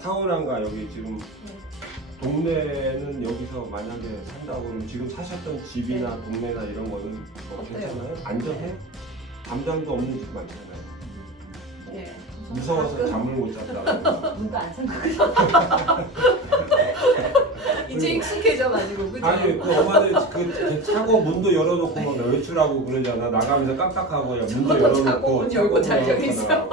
타오랑가 여기 지금 동네는 여기서 만약에 산다고 그러면 지금 사셨던 집이나 동네나 이런 거는 뭐 괜찮아요? 안전해? 담장도 없는 집 많잖아요. 네. 무서워서 잠을 못 잤다고. 문도 안 잠그고 이제 익숙해져가지고 그죠? 아니 그 엄마들 그 차고 문도 열어놓고 막 외출하고 그러잖아. 나가면서 깜빡하고 야, 문도 저도 열어놓고 차고 문 열고 차고 자려 그러잖아.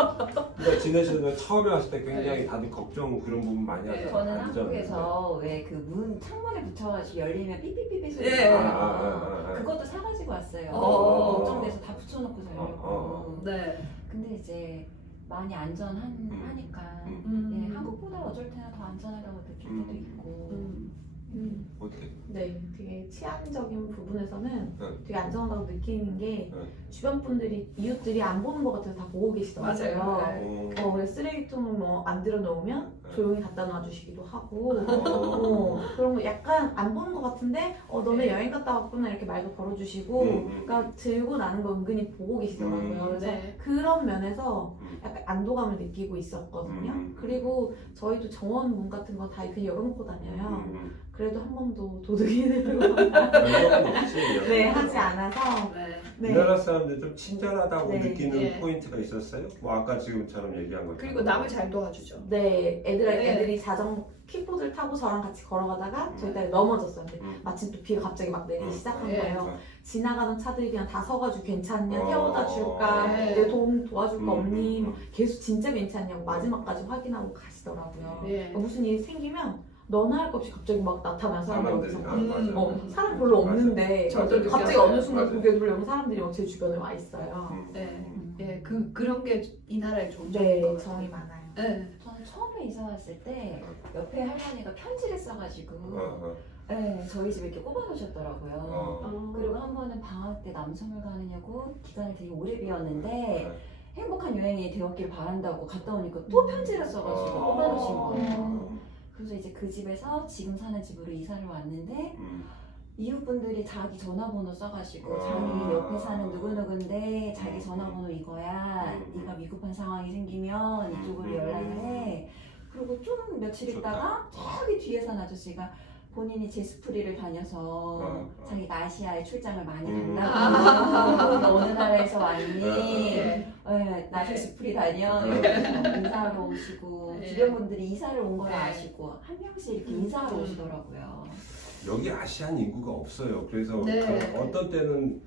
그러니까 지내시는 처음에 왔을 때 굉장히 다들 걱정 그런 부분 많이 하잖아요. 저는 안전. 한국에서 왜 그 문 창문에 붙여가지고 열리면 삐삐삐삐 소리 예. 나요. 그것도 사가지고 왔어요. 걱정돼서 다 붙여놓고 자려고. 네. 근데 이제 많이 안전하니까 예, 한국보다 어쩔 때는 더 안전하다고 느낄 때도 있고. 어떻게? 네, 되게 치안적인 부분에서는 네. 되게 안전하다고 느끼는 게 네. 주변 분들이 이웃들이 안 보는 것 같아서 다 보고 계시더라고요. 맞아요. 네. 그래서 쓰레기통을 뭐 안 들여 놓으면 네. 조용히 갖다 놔주시기도 하고 어. 그런 거 약간 안 보는 것 같은데 너네 네. 여행 갔다 왔구나 이렇게 말도 걸어주시고 그러니까 들고 나는 거 은근히 보고 계시더라고요. 그래서 네. 그런 면에서 약간 안도감을 느끼고 있었거든요. 그리고 저희도 정원 문 같은 거 다 그냥 열어놓고 다녀요. 그래도 한 번도 도둑이 들고 별건 없지. 네, 하지 않아서 네. 네. 이 나라 사람들 좀 친절하다고 네. 느끼는 예. 포인트가 있었어요? 뭐 아까 지금처럼 얘기한 것처럼. 그리고 남을 잘 도와주죠. 네, 네. 애들이 킥보드를 타고 저랑 같이 걸어가다가 저희 딸이 넘어졌어요. 근데 음. 마침 또 비가 갑자기 막 내리기 시작한 예. 거예요. 지나가던 차들이 그냥 다 서가지고 괜찮냐, 어. 태워다 줄까, 네. 내 도와줄 거 없니, 음. 계속 진짜 괜찮냐고 마지막까지 확인하고 가시더라고요. 예. 무슨 일이 생기면 너나 할 것 없이 갑자기 막 나타나는 사람들이 사람들이 여기서 맞아. 사람 별로 없는데 저도 갑자기 느꼈어요. 어느 순간 맞아. 고개 돌려면 사람들이 막 제 주변에 와 있어요. 네. 예, 그런 게 이 나라의 좋은 네, 점인 것 정이 같아요. 많아요. 네. 저는 처음에 이사 왔을 때 옆에 할머니가 편지를 써가지고 어. 네, 저희 집에 이렇게 꼽아놓으셨더라고요. 어. 그리고 한 번은 방학 때 남섬을 가느냐고 기간이 되게 오래 비었는데 네. 행복한 여행이 되었길 바란다고 갔다 오니까 또 편지를 써가지고 꼽아놓으신 거예요. 그래서 이제 그 집에서 지금 사는 집으로 이사를 왔는데 이웃분들이 자기 전화번호 써가지고 자기 옆에 사는 누구누구인데 자기 전화번호 이거야. 네가 위급한 상황이 생기면 이쪽으로 연락을 해. 그리고 좀 며칠 있다가 저기 뒤에 산 아저씨가 본인이 제스프리를 다녀서 자기가 아시아에 출장을 많이 간다고 너 어느 나라에서 왔니? 네. 네, 나 제스프리 다녀 이러면서 인사하러 오시고 네. 주변 분들이 이사를 온 걸 네. 아시고 한 명씩 이렇게 인사하러 오시더라고요. 여기 아시안 인구가 없어요. 그래서 네. 어떤 때는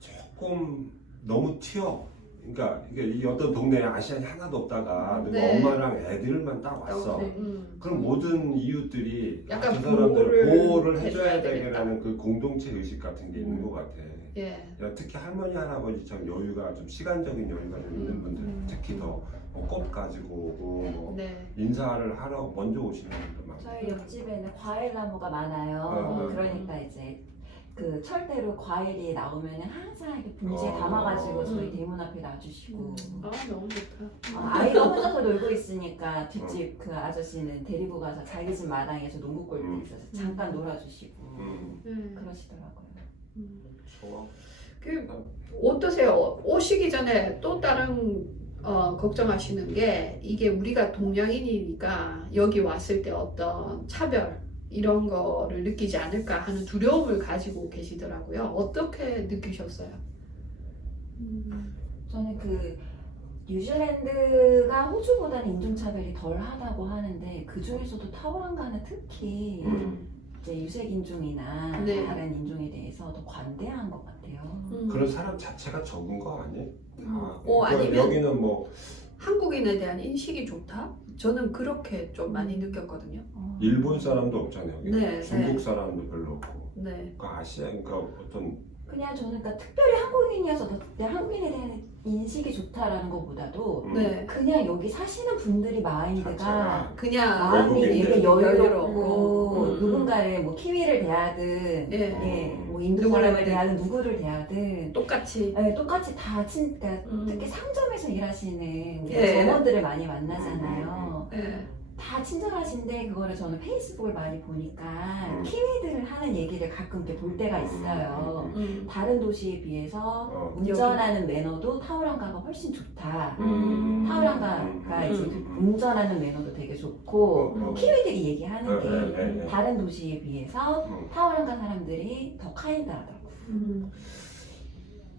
조금 너무 튀어. 그러니까 이게 이 어떤 동네에 아시안이 하나도 없다가 누가 네. 엄마랑 애들만 딱 왔어. 네. 그럼 모든 이웃들이 약간 그 사람들 보호를 해줘야 해줘야 되겠다. 되겠다는 그 공동체 의식 같은 게 있는 것 같아. 예. 야, 특히 할머니 할아버지처럼 여유가 좀 시간적인 여유가 좀 있는 분들 특히 더꽃 가지고 오고 뭐 네. 인사를 하러 먼저 오시는 분들 많고. 저희 옆집에는 과일 나무가 많아요. 어. 그러니까 이제 그 철대로 과일이 나오면 항상 이렇게 봉지에 어. 담아가지고 저희 대문 앞에 놔주시고 아, 너무 좋다. 아이가 혼자서 놀고 있으니까 뒷집 그 아저씨는 데리고 가서 자기 집 마당에서 농구골도 있어서 잠깐 놀아주시고 그러시더라고요. 좋아. 그 어떠세요? 오시기 전에 또 다른 걱정하시는 게 이게 우리가 동양인이니까 여기 왔을 때 어떤 차별 이런 거를 느끼지 않을까 하는 두려움을 가지고 계시더라고요. 어떻게 느끼셨어요? 저는 그 뉴질랜드가 호주보다는 인종차별이 덜 하다고 하는데 그 중에서도 타오랑가는 특히 이제 유색 인종이나 네. 다른 인종에 대해서 더 관대한 것 같아요. 그런 사람 자체가 적은 거 아니? 아니면 여기는 뭐 한국인에 대한 인식이 좋다? 저는 그렇게 좀 많이 느꼈거든요. 일본 사람도 없잖아요. 여기. 네, 중국 네. 사람도 별로 없고. 네. 그러니까 아시아 그러니까 어떤 그냥 저는 그러니까 특별히 한국인이어서 내 한국인에 대한 인식이 좋다라는 것보다도 네. 그냥 여기 사시는 분들이 마인드가 자체가 그냥 마음이 외국인들. 되게 여유롭고 음. 누군가를 뭐 키위를 대하든 예. 뭐 인도 누구를 사람을 대하든 누구를 대하든 똑같이 똑같이 다 그러니까 특히 상점에서 일하시는 우리가 예. 점원들을 많이 만나잖아요. 예. 다 친절하신데 그거를 저는 페이스북을 많이 보니까 음. 키위들 하는 얘기를 가끔 이렇게 볼 때가 있어요. 다른 도시에 비해서 운전하는 매너도 타우랑가가 훨씬 좋다. 타우랑가가 이제 운전하는 매너도 되게 좋고 키위들이 얘기하는 게 다른 도시에 비해서 타우랑가 사람들이 더 카인드하다고.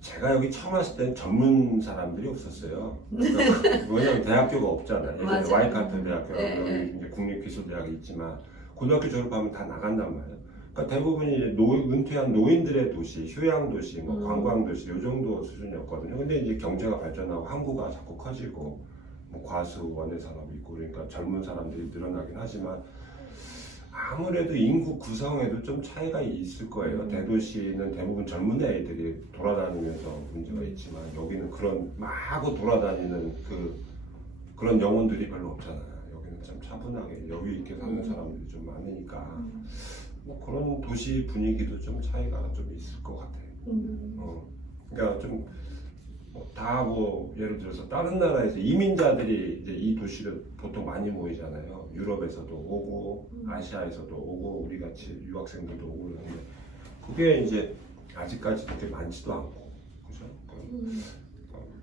제가 여기 처음 왔을 때는 전문 사람들이 없었어요. 그러니까 왜냐면 대학교가 없잖아요. 예전에 맞아요. 와이카트 대학교, 네, 여기 이제 국립기술대학이 있지만 고등학교 졸업하면 다 나간단 말이에요. 그러니까 대부분이 이제 은퇴한 노인들의 도시, 휴양 도시, 뭐 관광 도시 이 정도 수준이었거든요. 근데 이제 경제가 발전하고 항구가 자꾸 커지고 뭐 과수, 원예 산업이 있고 그러니까 젊은 사람들이 늘어나긴 하지만 아무래도 인구 구성에도 좀 차이가 있을 거예요. 대도시는 대부분 젊은 애들이 돌아다니면서 문제가 있지만 여기는 그런 마구 돌아다니는 그런 영혼들이 별로 없잖아요. 여기는 참 차분하게 여유 있게 사는 사람들이 좀 많으니까 뭐 그런 도시 분위기도 좀 차이가 좀 있을 것 같아요. 그러니까 좀 다 뭐 예를 들어서 다른 나라에서 이민자들이 이제 이 도시를 보통 많이 모이잖아요. 유럽에서도 오고 아시아에서도 오고 우리 같이 유학생들도 오고 그러는데 그게 이제 아직까지 그렇게 많지도 않고 그죠?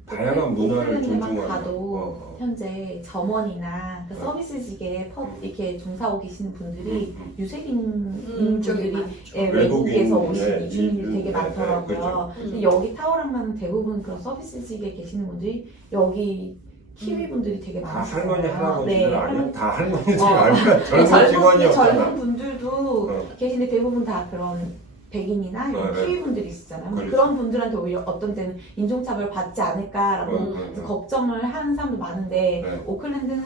다양한 문화를 오클랜드만 존중하는 가도 현재 점원이나 그 서비스직에 이렇게 종사하고 계시는 분들이 유색인 저기 분들이 많죠. 예, 외국에서 외국인, 오신 예, 이주민들이 되게 네, 많더라고요. 그렇죠. 근데 여기 타오랑가는 대부분 그런 서비스직에 계시는 분들이 여기 키위 분들이 되게 다 많아요. 할머니 할아버지들 아니야? 다 할머니들 어. 아니야? 젊은 직원이 없잖아. 젊은 분들도 계신데 대부분 다 그런 백인이나 이런 네, 키위 분들이 있잖아요. 근데 그렇죠. 그런 분들한테 오히려 어떤 때는 인종차별 받지 않을까라고 걱정을 하는 사람도 많은데 네. 오클랜드는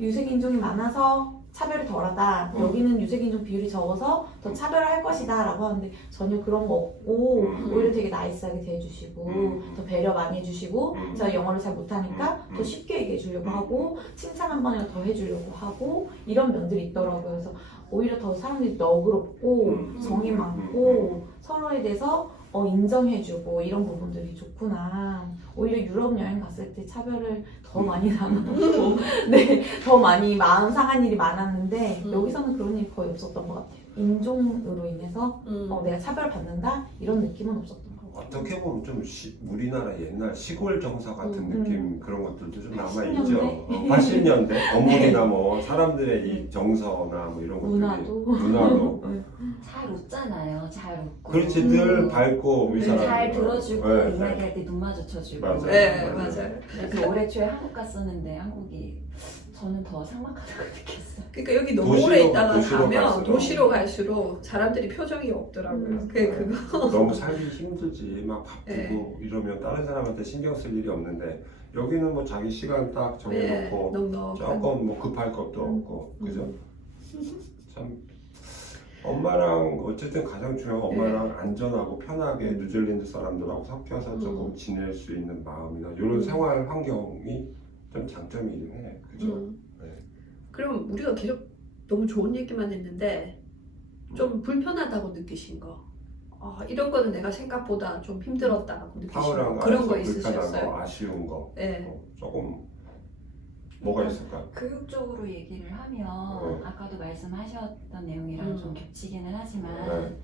유색인종이 많아서 차별이 덜하다. 여기는 유색인종 비율이 적어서 더 차별할 것이다 라고 하는데 전혀 그런 거 없고 오히려 되게 나이스하게 대해주시고 더 배려 많이 해주시고 제가 영어를 잘 못하니까 더 쉽게 얘기해 주려고 하고 칭찬 한 번이라도 더 해주려고 하고 이런 면들이 있더라고요. 그래서 오히려 더 사람들이 너그럽고 정이 많고 서로에 대해서 인정해주고 이런 부분들이 좋구나. 오히려 유럽 여행 갔을 때 차별을 더 많이 당하고 네, 더 많이 마음 상한 일이 많았는데 여기서는 그런 일이 거의 없었던 것 같아요. 인종으로 인해서 내가 차별받는다 이런 느낌은 없었던 것 같아요. 어떻게 보면 좀 우리나라 옛날 시골 정서 같은 느낌 그런 것들도 좀 남아 80년대? 있죠. 80년대 건물이나 뭐 사람들의 이 정서나 뭐 이런 것들이 문화도 잘 웃잖아요. 잘 웃고. 그렇지 늘 밝고 이 사람 잘 들어주고 네, 이야기할 때 눈 마주쳐주고. 맞아요. 네, 맞아요. 그래서 올해 초에 한국 갔었는데 한국이 저는 더 삭막하다고 느꼈어요. 그러니까 여기 너무 도시로- 오래 있다가 도시로 가면 갈수록. 도시로 갈수록 사람들이 표정이 없더라고요. 그거. 너무 살기 힘들지 막 바쁘고 네. 이러면 다른 사람한테 신경 쓸 일이 없는데 여기는 뭐 자기 시간 딱 정해놓고 넉넉한. 조금 뭐 급할 것도 없고 그죠? 참 엄마랑 어쨌든 가장 중요한 건 엄마랑 안전하고 편하게 뉴질랜드 사람들하고 섞여서 조금 지낼 수 있는 마음이나 이런 생활 환경이 좀 장점이긴 해. 그죠? 네. 그럼 우리가 계속 너무 좋은 얘기만 했는데 좀 불편하다고 느끼신 거. 이런 거는 내가 생각보다 좀 힘들었다고 느끼신 타오랑 거. 그런 거 불편한 있으셨어요? 거, 아쉬운 거 네. 조금 뭐가 있을까? 교육적으로 얘기를 하면 아까도 말씀하셨던 내용이랑 좀 겹치기는 하지만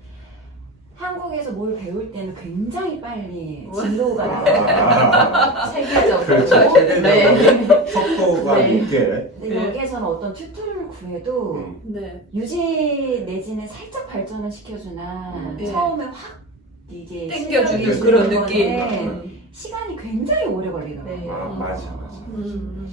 한국에서 뭘 배울 때는 굉장히 빨리 진도가 나와요. 세계적으로. 그렇죠. 세계적으로 속도가 네. 있게. 근데 여기에서는 어떤 튜토를 구해도 네. 유지 내지는 살짝 발전을 시켜주나 네. 처음에 확 이제 땡겨주는 시간이 그런 주는 느낌. 거는 시간이 굉장히 오래 걸리더라고요. 네. 맞아.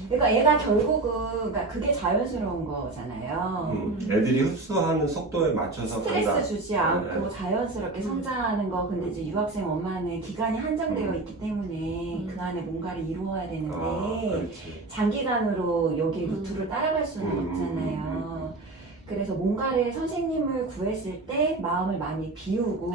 그러니까 얘가 결국은 그러니까 그게 자연스러운 거잖아요. 애들이 흡수하는 속도에 맞춰서 스트레스 간다. 주지 않고 자연스럽게 성장하는 거. 근데 이제 유학생 엄마는 기간이 한정되어 있기 때문에 그 안에 뭔가를 이루어야 되는데 그렇지. 장기간으로 여기 루트를 따라갈 수는 없잖아요. 그래서 뭔가를 선생님을 구했을 때 마음을 많이 비우고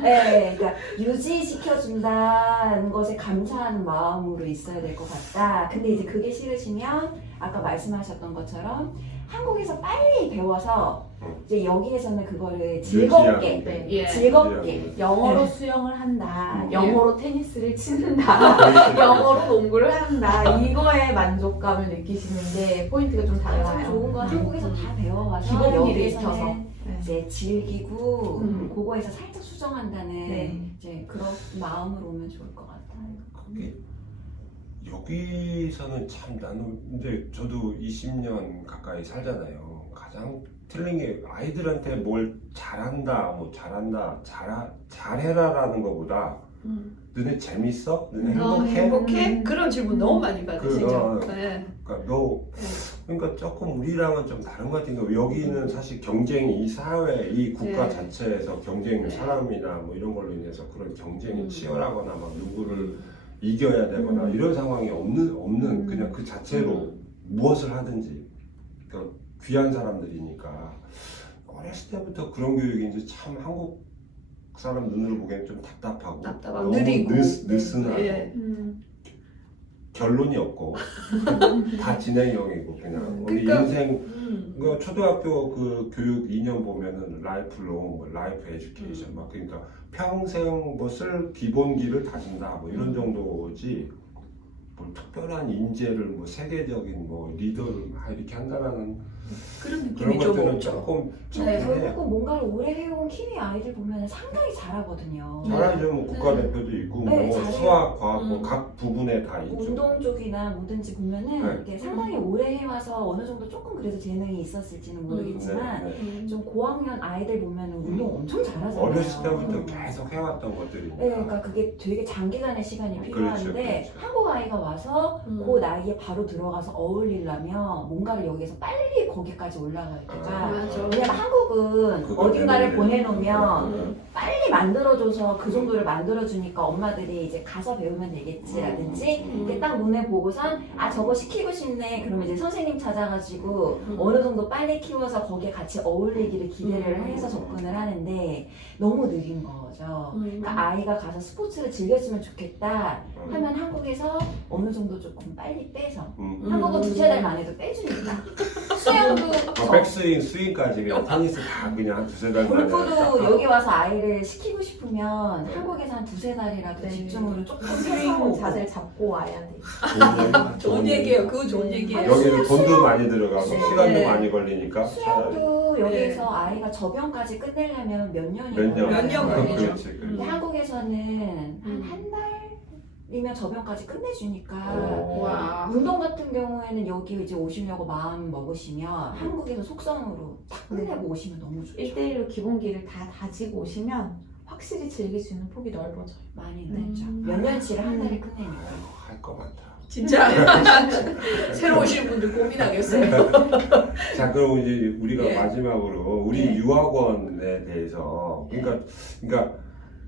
네, 그러니까 유지시켜준다는 것에 감사하는 마음으로 있어야 될 것 같다. 근데 이제 그게 싫으시면 아까 말씀하셨던 것처럼 한국에서 빨리 배워서 이제 여기에서는 그거를 즐겁게 네. 예. 즐겁게 영어로 네. 수영을 한다, 음. 영어로 테니스를 치는다, 영어로 농구를 한다, 이거에 만족감을 느끼시는 게 포인트가 좀 참 달라요. 좋은 건 한국에서 다 배워가서 기본기를 여기에서는 익혀서. 네. 이제 즐기고 음. 그거에서 살짝 수정한다는 네. 이제 그런 마음으로 오면 좋을 것 같아요. 그게 여기서는 참 나는 근데 저도 20년 가까이 살잖아요. 가장 틀린 게 아이들한테 뭘 잘한다, 뭐 잘한다, 잘해라라는 것보다 너네 재밌어? 너네 행복해? 행복해? 그런 질문 너무 많이 받으시죠. 네. 그러니까 그러니까 조금 우리랑은 좀 다른 것 같은 게 여기는 사실 경쟁이 이 사회, 이 국가 네. 자체에서 경쟁, 네. 사람이나 뭐 이런 걸로 인해서 그런 경쟁이 음. 치열하거나 막 누구를 이겨야 되거나 이런 상황이 없는 그냥 그 자체로 무엇을 하든지 그러니까 귀한 사람들이니까 어렸을 때부터 그런 교육인지 참 한국 사람 눈으로 보기엔 좀 답답하고 답답하고 너무 느리고. 느슨하고 예. 결론이 없고 다 진행형이고 그냥 우리 그러니까- 인생 그 초등학교 그 교육 2년 보면은 라이프롱, 라이프 에듀케이션 막 그러니까 평생 뭐 쓸 기본기를 다진다 뭐 이런 정도지 뭐 특별한 인재를 뭐 세계적인 뭐 리더를 막 이렇게 한다라는 그런 그런 느낌이 좀 것들은 없죠. 조금 네, 적긴 해. 결국은 뭔가를 오래 해온 키위 아이들 보면 상당히 잘하거든요. 잘하죠. 뭐 국가대표도 있고 네, 뭐 잘해요. 수학, 과학 뭐 각 부분에 다 있죠. 운동 쪽이나 뭐든지 보면은 네. 이렇게 상당히 오래 해와서 어느 정도 조금 그래도 재능이 있었을지는 모르겠지만 네, 네. 좀 고학년 아이들 보면은 운동 엄청 잘하잖아요. 어렸을 때부터 계속 해왔던 것들이니까. 네, 그러니까 그게 되게 장기간의 시간이 필요한데 그렇죠. 한국 아이가 와서 그 나이에 바로 들어가서 어울리려면 뭔가를 여기서 빨리 거기까지 올라가야 되니까 맞아. 왜냐면 한국은 그거 어딘가를 때문에. 보내놓으면 빨리 만들어줘서 그 정도를 만들어주니까 엄마들이 이제 가서 배우면 되겠지라든지 이렇게 딱 눈에 보고선 아 저거 시키고 싶네 그러면 이제 선생님 찾아가지고 어느 정도 빨리 키워서 거기에 같이 어울리기를 기대를 해서 접근을 하는데 너무 느린 거죠. 그러니까 아이가 가서 스포츠를 즐겼으면 좋겠다 하면 한국에서 어느 정도 조금 빨리 빼서 한국은 두세 달 만에도 빼주니까 수영도 백스윙, 스윙까지 그냥 테니스 다 그냥 한 두세 달 만에 골프도 여기 와서 아이를 시키고 싶으면 한국에서 한 두세 달이라도 네. 집중으로 조금 스윙 해서 자세를 잡고 와야 돼. 좋은 얘기예요. 그거 좋은 얘기예요. 여기는 돈도 많이 들어가고 네. 시간도 네. 많이 걸리니까 수영도 네. 여기에서 아이가 저병까지 끝내려면 몇 년이 몇 년? 몇 년 걸리죠. 그렇지, 그렇지. 근데 한국에서는 한 달이면 저병까지 끝내주니까 와. 운동 같은 경우에는 여기 이제 오시려고 마음 먹으시면 한국에서 속성으로 딱 끝내고 오시면 너무 좋죠. 1대1로 기본기를 다 다지고 오시면 확실히 즐길 수 있는 폭이 넓어져요. 많이 네. 늘죠. 몇 년치를 한 달에 끝내니까. 할 것 같아. 진짜 새로 오시는 분들 고민하겠어요. 자, 그럼 이제 우리가 예. 마지막으로 우리 예. 유학원에 대해서 그러니까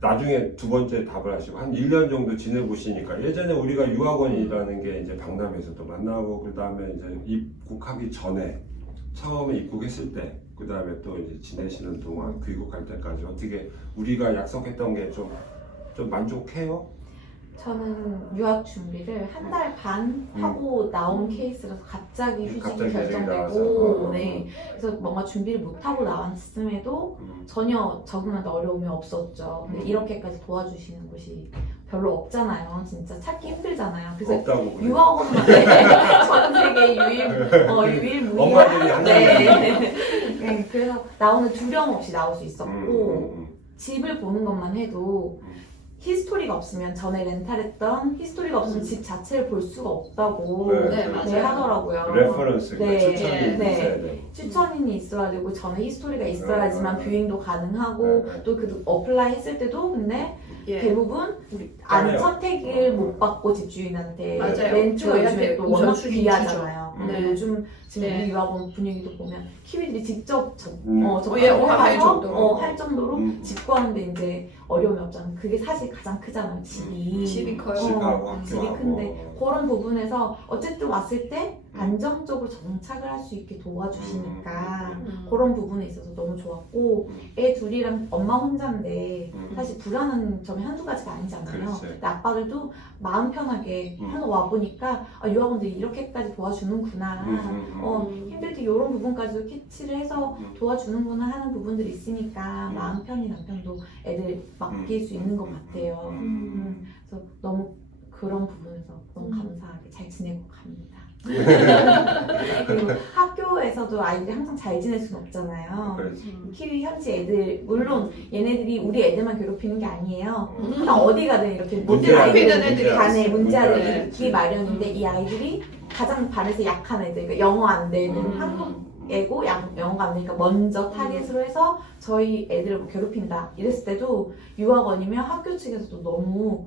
나중에 두 번째 답을 하시고 한 1년 정도 지내보시니까 예전에 우리가 유학원이라는 게 이제 박람회에서도 만나고 그 다음에 이제 입국하기 전에 처음에 입국했을 때 그 다음에 또 이제 지내시는 동안 귀국할 때까지 어떻게 우리가 약속했던 게 좀 만족해요? 저는 유학 준비를 한 달 반 하고 나온 케이스라서 갑자기 휴직이 갑자기 휴직이 결정되고 나와서. 네. 그래서 뭔가 준비를 못하고 나왔음에도 전혀 적응하는데 어려움이 없었죠. 근데 이렇게까지 도와주시는 곳이 별로 없잖아요. 진짜 찾기 힘들잖아요. 그래서 없다고 그래. 유학원만 전 세계 유일무이한 엄마들이 한 네. 그래서 나오는 두려움 없이 나올 수 있었고 집을 보는 것만 해도 히스토리가 없으면 전에 렌탈했던 히스토리가 없으면 집 자체를 볼 수가 없다고 네, 맞아요. 하더라고요. 레퍼런스가 네. 추천이 네. 있어야 돼. 추천인이 있어야 되고 전에 히스토리가 있어야지만 뷰잉도 가능하고 네. 또 그 어플라이 했을 때도 근데 예. 대부분 안 까매요. 선택을 못 받고 집주인한테 맞아요. 렌트가 저희한테 요즘에 또 워낙 우선순위 귀하잖아요. 주죠. 근데 네. 요즘 지금 네. 우리 유학원 분위기도 보면 키위들이 직접 예, 할 정도로. 할 정도로 집 구하는데 이제 어려움이 없잖아요. 그게 사실 가장 크잖아요. 집이. 집이 커요. 집하고 집이 학교하고. 큰데 그런 부분에서 어쨌든 왔을 때 안정적으로 정착을 할 수 있게 도와주시니까 음. 그런 부분에 있어서 너무 좋았고 애 둘이랑 엄마 혼자인데 음. 사실 불안한 점이 한두 가지가 아니잖아요. 그렇지. 근데 아빠들도 마음 편하게 와보니까 아, 유학원들이 이렇게까지 도와주는구나. 힘들 때 이런 부분까지도 캐치를 해서 도와주는구나 하는 부분들이 있으니까 마음 편히 남편도 애들 맡길 수 있는 것 같아요. 그래서 너무 그런 부분에서 너무 감사하게 잘 지내고 갑니다. 그리고 학교에서도 아이들이 항상 잘 지낼 수는 없잖아요. 그렇지. 키위 현지 애들 물론 얘네들이 우리 애들만 괴롭히는 게 아니에요. 그냥 어디 가든 이렇게 모든 괴롭히는 아이들 애들이 간에 있어. 문제아들이 네. 있기 마련인데 이 아이들이 가장 반에서 약한 애들, 그러니까 영어 안 되는 한국 애고 영어가 안 되니까 먼저 타겟으로 해서 저희 애들을 괴롭힌다 이랬을 때도 유학원이면 학교 측에서도 너무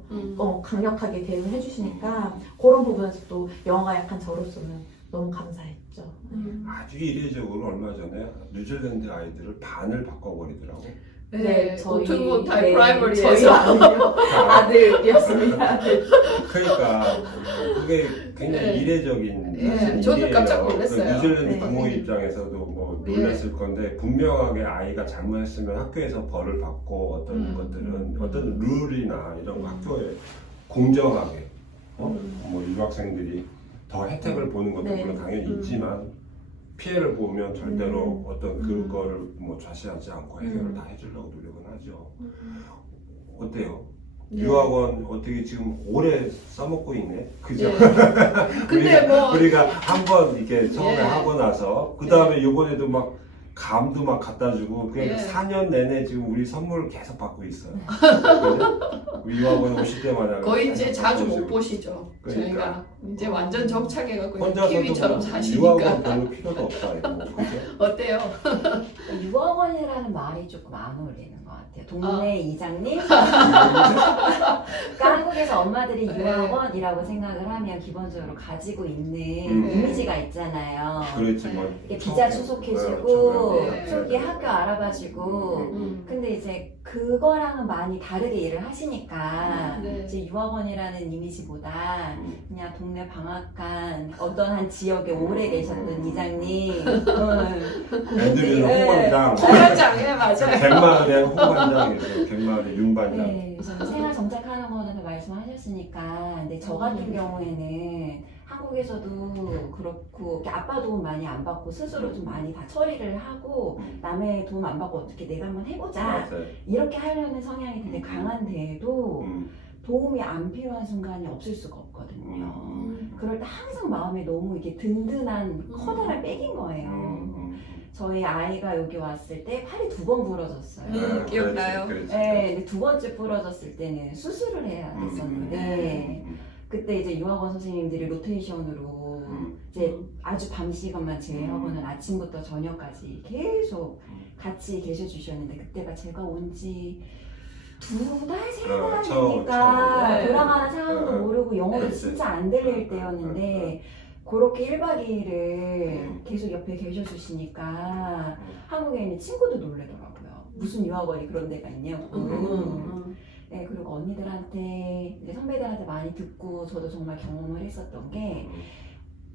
강력하게 대응해 주시니까 그런 부분에서 또 영어가 약한 저로서는 너무 감사했죠. 아주 이례적으로 얼마 전에 뉴질랜드 아이들을 반을 바꿔버리더라고. 네, 저희 오튼모타이 저희 프라이머리에서 아들이었습니다. 그러니까 그게 굉장히 네. 이례적인 네, 사실이에요. 저도 깜짝 그 놀랐어요. 뉴질랜드 네. 부모 입장에서도 뭐 놀랐을 건데 분명하게 아이가 잘못했으면 학교에서 벌을 받고 어떤 것들은 어떤 룰이나 이런 거 학교에 공정하게 뭐 유학생들이 더 혜택을 보는 것도 네. 물론 당연히 있지만 피해를 보면 절대로 어떤 그거를 뭐 좌시하지 않고 해결을 다 해주려고 노력은 하죠. 어때요? 네. 유학원 어떻게 지금 오래 써먹고 있네, 그죠? 네. 근데 뭐 우리가 한번 이렇게 처음에 예. 하고 나서 그 다음에 이번에도 막 감도 막 갖다 주고 그냥 예. 4년 내내 지금 우리 선물을 계속 받고 있어요. 그죠? 우리 유학원 오실 때마다 거의 이제 계속 자주 못 받고 보시죠. 그러니까. 저희가 이제 완전 정착해갖고 혼자서도 키위처럼 뭐 사시니까 유학원 별로 필요도 없다 이거 그죠? 어때요? 유학원이라는 말이 조금 안 어울리는 것 같아요. 동네 이장님? 그러니까 한국에서 엄마들이 네. 유학원이라고 생각을 하면 기본적으로 가지고 있는 이미지가 있잖아요. 그렇지 뭐 이렇게 비자 추속해주고 네. 초기 학교 알아봐주고 근데 이제 그거랑은 많이 다르게 일을 하시니까 네. 이제 유학원이라는 이미지보다 그냥 동네 방학간 어떤 한 지역에 오래 계셨던 이장님 애들은 네. 홍반장 홍반장에 맞아요. 갯마을에 홍반장이죠. 갯마을에 윤반장. 네, 그래서 생활 정착하는 거는 다 말씀하셨으니까 근데 저 같은 경우에는 한국에서도 그렇고 이렇게 아빠 도움 많이 안 받고 스스로 좀 많이 다 처리를 하고 남의 도움 안 받고 어떻게 내가 한번 해보자 맞아요. 이렇게 하려는 성향이 되게 강한데도 도움이 안 필요한 순간이 없을 수가 없거든요. 그럴 때 항상 마음에 너무 이게 든든한 커다란 백인 거예요. 저희 아이가 여기 왔을 때 팔이 2번 부러졌어요. 기억나요? 그렇지, 네, 근데 2번째 부러졌을 때는 수술을 해야 됐었는데 그때 이제 유학원 선생님들이 로테이션으로 이제 아주 밤 시간만 제외하고는 아침부터 저녁까지 계속 같이 계셔 주셨는데 그때가 제가 온지 2달, 3달이니까 처음. 돌아가는 상황도 네. 모르고 영어도 그렇지. 진짜 안 들릴 때였는데 그렇게 1박 2일을 계속 옆에 계셔 주시니까 한국에 있는 친구도 놀래더라고요. 무슨 유학원이 그런 데가 있냐고. 네, 그리고 언니들한테 이제 선배들한테 많이 듣고 저도 정말 경험을 했었던 게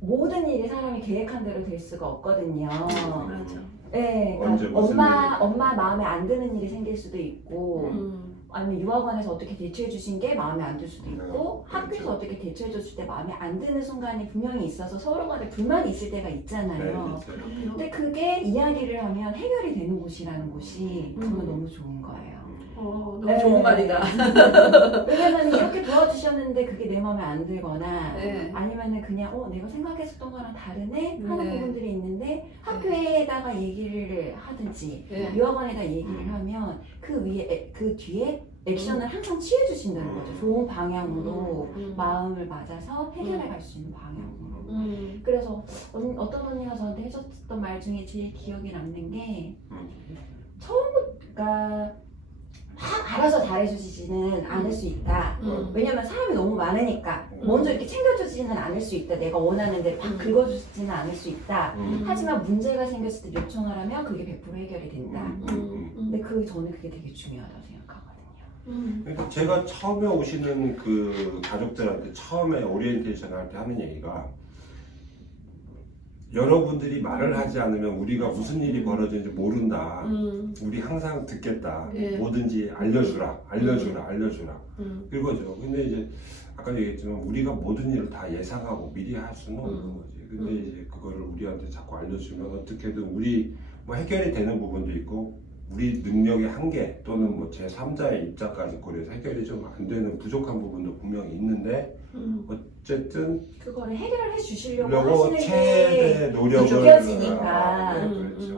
모든 일이 사람이 계획한 대로 될 수가 없거든요. 맞아. 네, 언제 그러니까 무슨 엄마 마음에 안 드는 일이 생길 수도 있고 아니면 유학원에서 어떻게 대처해 주신 게 마음에 안 들 수도 있고 학교에서 어떻게 대처해 줬을 때 마음에 안 드는 순간이 분명히 있어서 서로 간에 불만이 있을 때가 있잖아요. 근데 그게 이야기를 하면 해결이 되는 곳이라는 곳이 저는 너무 좋은 거예요. 너무 좋은 말이다. 왜냐면 이렇게 도와주셨는데 그게 내 마음에 안 들거나 네. 아니면은 그냥 내가 생각했었던 거랑 다르네 하는 네. 부분들이 있는데 학교에다가 얘기를 하든지 네. 유학원에다 얘기를 하면 그 위에 그 뒤에 액션을 항상 취해 주신다는 거죠. 좋은 방향으로 마음을 맞아서 해결해 갈 수 있는 방향으로. 그래서 어떤 언니가 저한테 해줬던 말 중에 제일 기억에 남는 게 처음부터 막 알아서 잘해주지는 않을 수 있다. 왜냐면 사람이 너무 많으니까 먼저 이렇게 챙겨주지는 않을 수 있다. 내가 원하는 대로 막 긁어주지는 않을 수 있다. 하지만 문제가 생겼을 때 요청을 하면 그게 100% 해결이 된다. 근데 저는 그게 되게 중요하다고 생각하거든요. 그러니까 제가 처음에 오시는 그 가족들한테 처음에 오리엔테이션 할 때 하는 얘기가 여러분들이 말을 하지 않으면 우리가 무슨 일이 벌어지는지 모른다. 우리 항상 듣겠다. 예. 뭐든지 알려주라. 알려주라. 음. 이거죠. 근데 이제 아까 얘기했지만 우리가 모든 일을 다 예상하고 미리 할 수는 없는 거지. 근데 이제 그거를 우리한테 자꾸 알려주면 어떻게든 우리 뭐 해결이 되는 부분도 있고 우리 능력의 한계 또는 뭐 제3자의 입장까지 고려해서 해결이 좀 안 되는 부족한 부분도 분명히 있는데 어쨌든 그거를 해결해 주시려고 그리고 하시는 최대 게 노력을 느껴지니까. 그렇죠.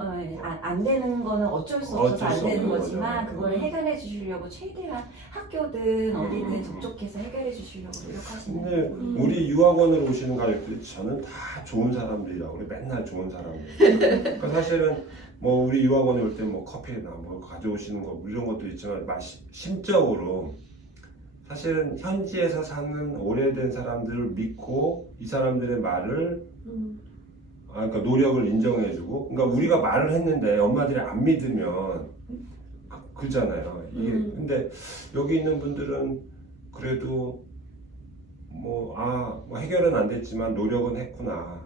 안 되는 거는 어쩔 수 없어서 어쩔 수 안 되는 없는 거지만 거죠. 그걸 해결해 주시려고 최대한 학교든 어디든 음. 접촉해서 해결해 주시려고 노력하시는 근데 거예요. 우리 유학원을 오시는 가족들이 저는 다 좋은 사람들이라고 그래. 맨날 좋은 사람들. 그러니까 사실은 뭐 우리 유학원에 올 때 뭐 커피나 뭐 가져오시는 거 이런 것도 있지만 심적으로 사실은 현지에서 사는 오래된 사람들을 믿고 이 사람들의 말을 그러니까 노력을 인정해주고 그러니까 우리가 말을 했는데 엄마들이 안 믿으면 그잖아요. 이게 근데 여기 있는 분들은 그래도 뭐 해결은 안 됐지만 노력은 했구나.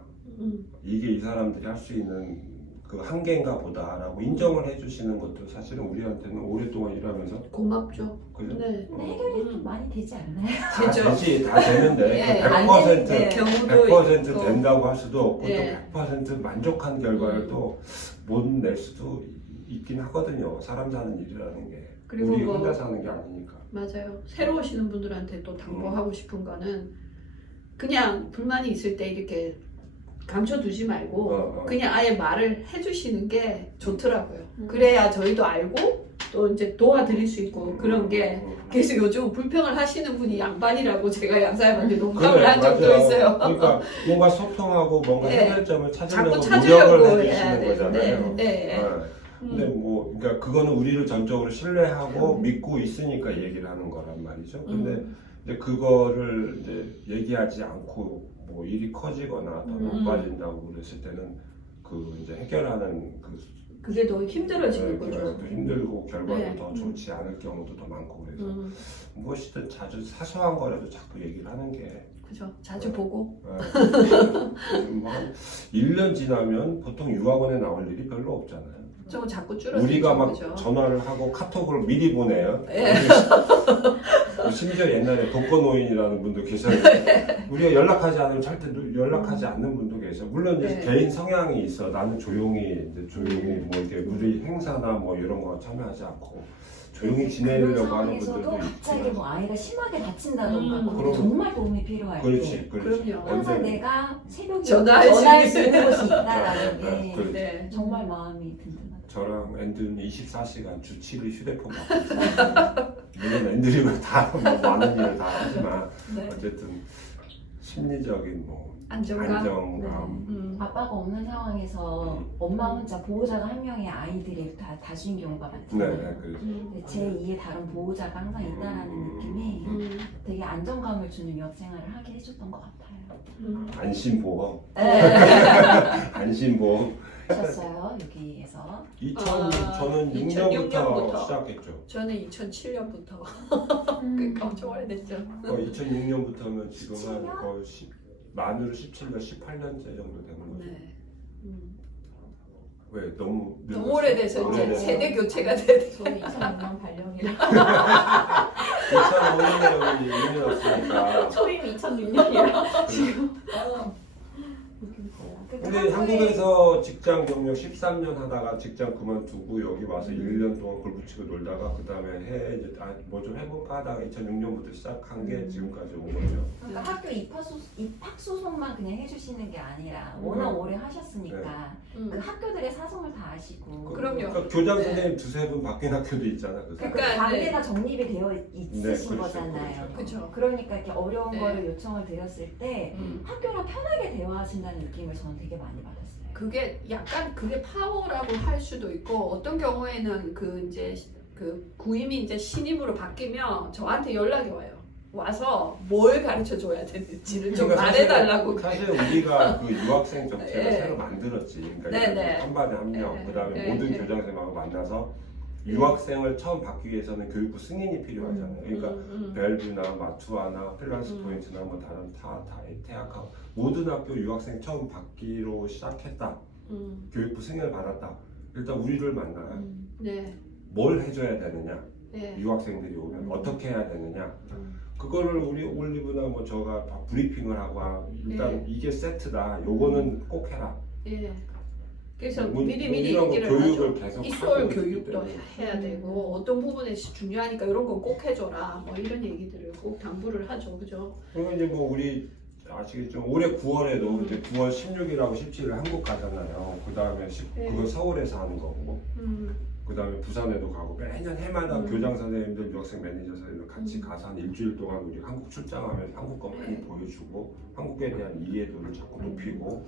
이게 이 사람들이 할 수 있는 그 한계인가 보다라고 인정을 해주시는 것도 사실은 우리한테는 오랫동안 일하면서 고맙죠. 그죠? 네. 근데 해결이 좀 많이 되지 않나요? 다 되죠. 되지 다 되는데 예, 그 안 100% 되는데. 경우도 100% 있고. 된다고 할 수도 없고 예. 또 100% 만족한 결과를 또 못 낼 수도 있긴 하거든요. 사람 사는 일이라는 게 그리고 우리 뭐 혼자 사는 게 아니니까. 맞아요. 새로 오시는 분들한테 또 당부하고 싶은 거는 그냥 불만이 있을 때 이렇게 감춰두지 말고 그냥 아예 말을 해주시는 게 좋더라고요. 그래야 저희도 알고 또 이제 도와드릴 수 있고 그런 게 그래서 요즘 불평을 하시는 분이 양반이라고 제가 양사님한테 농담을 한 적도 맞아요. 있어요. 그러니까 뭔가 소통하고 뭔가 네. 해결점을 자꾸 찾으려고 노력을 찾으려고 해야 해주시는 거잖아요. 되는데 네. 근데 뭐 그러니까 그거는 우리를 전적으로 신뢰하고 믿고 있으니까 얘기를 하는 거란 말이죠. 근데 이제 그거를 이제 얘기하지 않고 뭐 일이 커지거나 더 나빠진다고 그랬을 때는 그 이제 해결하는 그게 더 힘들어지는 더 거죠. 힘들고 결과도 네. 더 좋지 않을 경우도 더 많고 그래서 무엇이든 자주 사소한 거라도 자꾸 얘기를 하는 게 그죠. 자주 보고. 뭐한 1년 지나면 보통 유학원에 나올 일이 별로 없잖아요. 좀 자꾸 줄어들죠. 우리가 막 그죠? 전화를 하고 카톡을 미리 보내요. 예. 심지어 옛날에 독거노인이라는 분도 계셨는데 우리가 연락하지 않으면 절대 연락하지 않는 분도 계셔. 물론 이제 네. 개인 성향이 있어. 나는 조용히 뭐 이렇게 무리 행사나 뭐 이런 거 참여하지 않고 조용히 지내려고 그런 하는 상황에서도 분들도 갑자기 있지만. 뭐 아이가 심하게 다친다던가 그게 그럼. 정말 도움이 필요할 때 그렇지. 그럼요. 항상 언제- 내가 새벽에 전화할 수 수 있는 곳이 있다라는 게 그렇지. 네. 정말 마음이 든든하죠. 저랑 앤드는 24시간 주 7일 휴대폰 받고 있어요. 물론 앤드류가 다뭐 많은 일을 다 하지만 네. 어쨌든 심리적인 뭐 안정감. 안정감. 아빠가 없는 상황에서 엄마 혼자 보호자가 한 명의 아이들이 다 다수인 경우가 많잖아요. 네, 그렇죠. 근데 제2의 다른 보호자가 항상 있다라는 느낌이 되게 안정감을 주는 유학 생활을 하게 해줬던 것 같아요. 안심보험. 네. 안심보험. 하셨어요 여기에서. 저는 2006 6년부터 년부터. 시작했죠. 저는 2007년부터 그러니까 엄청 오래됐죠. 2006년부터면 지금 한 17년? 거의 만으로 17년, 18년째 정도 되는 거죠. 네. 왜 너무 너무 오래돼서 이제 오래돼서. 세대 교체가 되네. 저는 2006년 발령이라 2005년에 여기 이민이 왔으니까. 초임 2006년이라 지금 근데 한국에서 직장 경력 13년 하다가 직장 그만두고 여기 와서 1년 동안 골 붙이고 놀다가 그 다음에 뭐 좀 해볼까 하다가 2006년부터 시작한 게 지금까지 온 거죠. 그러니까 학교 입학 소송만 그냥 해주시는 게 아니라 워낙 오래 하셨으니까 그 학교들의 사정을 다 아시고. 그럼요. 그러니까 교장 선생님 두세 분 바뀐 학교도 있잖아. 그러니까 관계가 정립이 되어 있으신 네, 그렇죠, 거잖아요. 그렇죠. 그러니까 이렇게 어려운 네. 거를 요청을 드렸을 때 학교랑 편하게 대화하신다는 느낌을 저는 되게 많이 받았어요. 그게 약간 그게 파워라고 할 수도 있고 어떤 경우에는 그 이제 그 구임이 이제 신임으로 바뀌면 저한테 연락이 와요. 와서 뭘 가르쳐 줘야 되는지를 좀 그러니까 말해달라고. 사실 우리가 그 유학생 정책을 네. 새로 만들었지. 그러니까 네, 네. 한 반에 한 명, 네, 그다음에 네, 모든 네. 교장선생님하고 만나서 유학생을 처음 받기 위해서는 교육부 승인이 필요하잖아요. 그러니까 벨뷰나 마투아나 필란스 포인트나 뭐 다른 다 대학하고 모든 학교 유학생 처음 받기로 시작했다. 교육부 승인을 받았다. 일단 우리를 만나요. 네. 뭘 해줘야 되느냐? 네. 유학생들이 오면 어떻게 해야 되느냐? 그거를 우리 올리브나 뭐 저가 다 브리핑을 하고 일단 이게 세트다. 요거는 꼭 해라. 예. 그래서 뭐 미리 이런 얘기를 교육을 하죠. 계속 이솔 하고 있기 교육도 때문에. 해야 되고 어떤 부분에 중요하니까 이런 건 꼭 해줘라. 뭐 이런 얘기들을 꼭 당부를 하죠, 그죠? 그리고 이제 뭐 우리 아시겠죠? 올해 9월에도 이제 9월 16일하고 17일 한국 가잖아요. 그 다음에 네. 그거 서울에서 하는 거고. 그 다음에 부산에도 가고 매년 해마다 교장 선생님들, 유학생 매니저 선생님들 같이 가서 한 일주일 동안 우리 한국 출장하면서 한국 거 많이 네. 보여주고 한국에 대한 이해도를 자꾸 높이고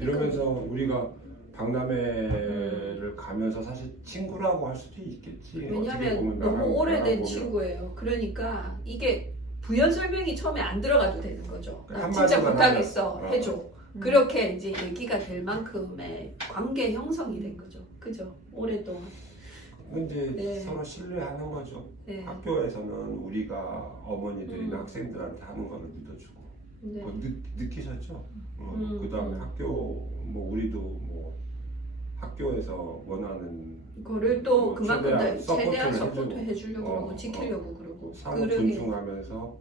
이러면서 우리가 박람회를 가면서 사실 친구라고 할 수도 있겠지. 어떻게 왜냐하면 보면 너무 나랑 오래된 보면. 친구예요. 그러니까 이게 부연 설명이 처음에 안 들어가도 되는 거죠. 나 진짜 한마디만 부탁 하면, 있어, 해줘. 그렇게 이제 얘기가 될 만큼의 관계 형성이 된 거죠. 그죠? 오랫동안. 이제 네. 서로 신뢰하는 거죠. 네. 학교에서는 우리가 어머니들이나 음. 학생들한테 하는 거를 믿어주고 네. 그거 느끼셨죠? 음, 그 다음에 학교 뭐 우리도 뭐 학교에서 원하는 그거를 또 뭐 그만큼 최대한 더 최대한 서포트를 서포트 해주려고 그러고 어, 지키려고 그러고 상호 그러게 존중하면서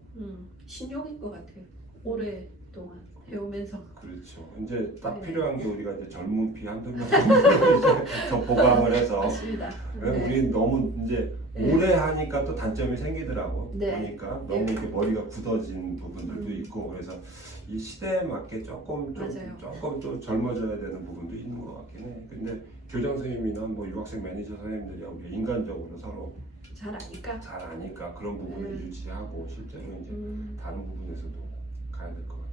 신용인 것 같아요. 오랫동안 해오면서. 그렇죠. 이제 딱 네. 필요한 게 우리가 이제 젊은 피 한두 명 이제 더 보강을 해서 맞습니다. 우리는 너무 이제 네. 오래 하니까 또 단점이 생기더라고. 네. 보니까 네. 너무 이렇게 머리가 굳어진 부분들도 있고 그래서 이 시대에 맞게 조금 좀 젊어져야 되는 부분도 있는 것 같긴 해. 근데 교장 선생님이나 뭐 유학생 매니저 선생님들이 우리 인간적으로 서로 잘 아니까. 잘 아니까 그런 부분을 유지하고 실제로 이제 다른 부분에서도 가야 될 것 같아요.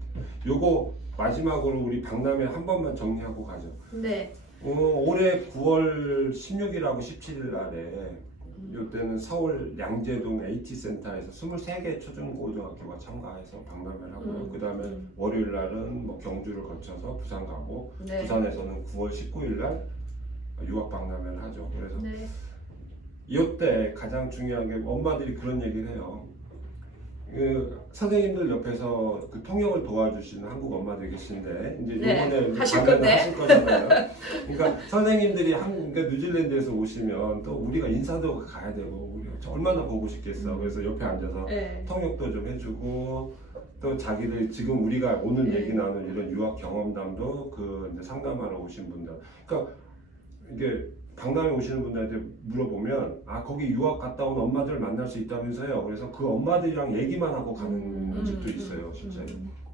요거 마지막으로 우리 박람회 한 번만 정리하고 가죠. 네. 올해 9월 16일하고 17일 날에 이때는 서울 양재동 AT센터에서 23개 초중고등학교가 참가해서 박람회를 하고요. 그 다음에 월요일 날은 뭐 경주를 거쳐서 부산 가고 네. 부산에서는 9월 19일 날 유학 박람회를 하죠. 그래서 네. 이때 가장 중요한 게 엄마들이 그런 얘기를 해요. 그 선생님들 옆에서 그 통역을 도와주시는 한국 엄마들 계신데 이제 네, 이번에 하실 강연을 건데. 하실 거잖아요. 그러니까 선생님들이 그러니까 뉴질랜드에서 오시면 또 우리가 인사도 가야 되고 우리 얼마나 보고 싶겠어. 그래서 옆에 앉아서 네. 통역도 좀 해주고 또 자기들 지금 우리가 오늘 네. 얘기 나눈 이런 유학 경험담도 그 이제 상담하러 오신 분들, 그러니까 이게 박람회 오시는 분들한테 물어보면 거기 유학 갔다 온 엄마들을 만날 수 있다면서요. 그래서 그 엄마들이랑 얘기만 하고 가는 집도 있어요, 실제로.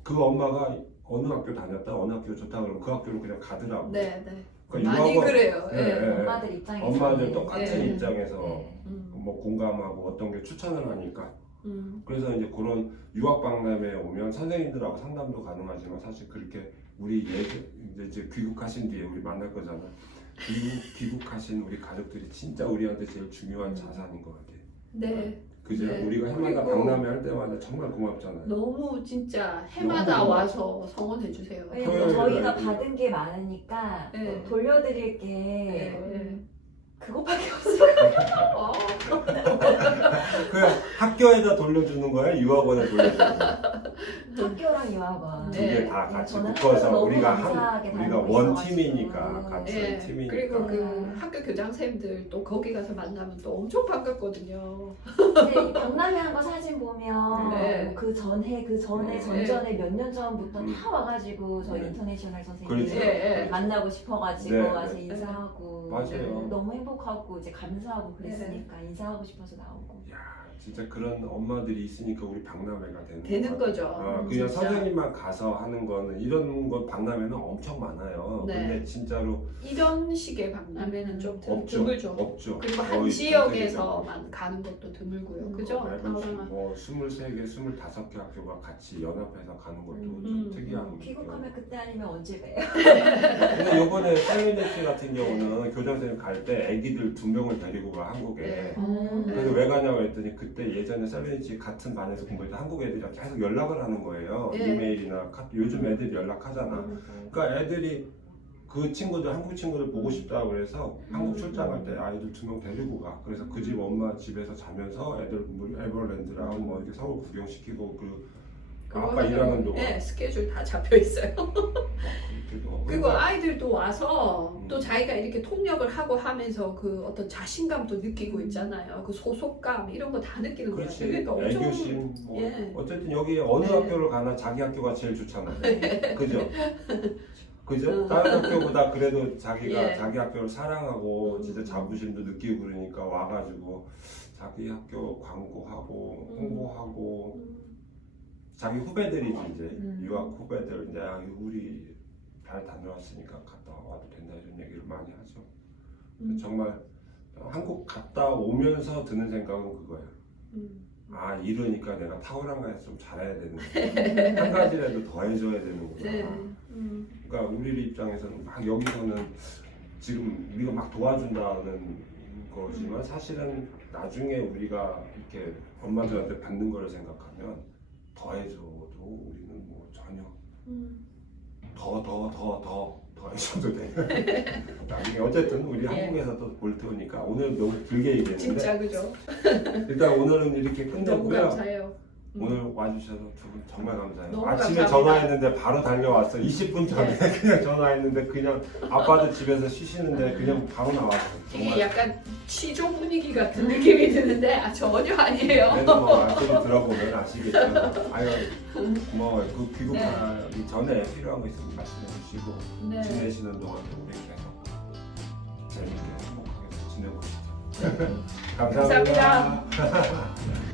그 엄마가 어느 학교 다녔다, 어느 학교 좋다 그러면 그 학교로 그냥 가더라고. 네. 네. 그러니까 많이 유학원- 그래요. 네, 네. 네. 엄마들 입장에서 엄마들 똑같은 네. 입장에서 네. 뭐 공감하고 어떤 게 추천을 하니까. 음. 그래서 이제 그런 유학 박람회에 오면 선생님들하고 상담도 가능하지만 사실 그렇게 우리 이제 귀국하신 뒤에 우리 만날 거잖아. 귀국하신 우리 가족들이 진짜 우리한테 제일 중요한 자산인 것 같아. 네. 그죠? 네. 우리가 해마다 그리고 박람회 할 때마다 정말 고맙잖아요. 너무 진짜 해마다 너무 와서 성원해 주세요. 왜냐면 토요일 저희가 날 받은 게 많으니까 네. 돌려드릴 게 네. 그거밖에 없어요. 어, 그 학교에다 돌려주는 거야? 유학원에 돌려주는 거야? 학교랑 유학원. 두 네. 개 다 같이 저는 묶어서 너무 우리가 감사하게 우리가 다니고 원 있어가지고. 팀이니까 같이 네. 팀이니까. 그리고 그 학교 교장 선생님들 또 거기 가서 만나면 또 엄청 반갑거든요. 근데 이 박람회 한 거 사진 보면 네. 뭐그 전에 네. 전전에 몇 년 전부터 음. 다 와가지고 저희 네. 인터내셔널 선생님 그렇죠. 네. 만나고 싶어가지고 네, 와서 네. 인사하고 맞아요. 너무 행복하고 이제 감사하고 그랬으니까 인사하고 싶어서 나오고. 야, 진짜 그런 엄마들이 있으니까 우리 박람회가 되는 것 거죠. 같아요. 그냥 진짜. 선생님만 가서 하는 거는 이런 거 박람회는 엄청 많아요. 네. 근데 진짜로 이런 식의 박람회는 좀 없죠. 드물죠. 없죠. 그리고 한 거의 지역에서만 가는 것도 드물고요. 그죠? 그렇지. 다만 뭐 23개, 25개 학교가 같이 연합해서 가는 것도 좀 특이한. 귀국하면 그때 아니면 언제 봬요? 근데 요번에 셀미네티 같은 경우는 교장 선생님 갈 때 아기들 2명을 데리고 가 한국에. 네. 그래서 왜 가냐고 했더니 그때 예전에 셀미네티 같은 반에서 공부했던 한국 애들이랑 계속 연락을 하는 거예요. 네. 이메일이나 요즘 애들이 연락하잖아. 그러니까 애들이 그 친구들 한국 친구들 보고 싶다고 그래서 한국 출장할 때 아이들 2명 데리고 가. 그래서 그 집 엄마 집에서 자면서 애들 뭐 에버랜드랑 뭐 이렇게 서울 구경시키고 그 아빠 일하는 동안 네, 스케줄 다 잡혀 있어요. 그리고 그리고 아이들도 와서 또 자기가 이렇게 통역을 하고 하면서 그 어떤 자신감도 느끼고 있잖아요. 그 소속감 이런 거 다 느끼는 거예요. 그렇지. 그러니까 엄청 애교심 뭐 예. 어쨌든 여기 어느 네. 학교를 가나 자기 학교가 제일 좋잖아요. 그죠? 그죠? 다른 학교보다 그래도 자기가 예. 자기 학교를 사랑하고 진짜 자부심도 느끼고 그러니까 와가지고 자기 학교 광고하고 홍보하고 자기 후배들이지 이제 유학 후배들 이제 아, 우리 잘 다녀왔으니까 갔다 와도 된다 이런 얘기를 많이 하죠. 정말 한국 갔다 오면서 드는 생각은 그거예요. 아 이러니까 내가 탁월한 거에서 좀 잘해야 되는구나. 한 가지라도 더 해줘야 되는구나. 네. 그러니까 우리 입장에서는 막 여기서는 지금 우리가 막 도와준다는 거지만 사실은 나중에 우리가 이렇게 엄마들한테 받는 거를 생각하면 더 해줘도 우리는 뭐 전혀 더 해줘도 돼. 나중에 어쨌든 우리 예. 한국에서도 볼 테니까 오늘 너무 길게 얘기했는데 진짜 그죠? 일단 오늘은 이렇게 너무 끝내고요. 감사해요. 오늘 와주셔서 두 분 정말 감사해요. 너무 아침에 감사합니다. 전화했는데 바로 달려왔어. 20분 전에 그냥 전화했는데 그냥 아빠도 집에서 쉬시는데 그냥 바로 나왔어. 이게 정말. 약간 취조 분위기 같은 느낌이 드는데 전혀 아니에요. 그래도 뭐 말소리 들어보면 아시겠죠. 아유 고마워요. 그 귀국하기 전에 필요한 거 있으면 말씀해 주시고 네. 지내시는 동안도 우리 계속 재밌게 행복하게 지내고 있죠. 감사합니다. 감사합니다.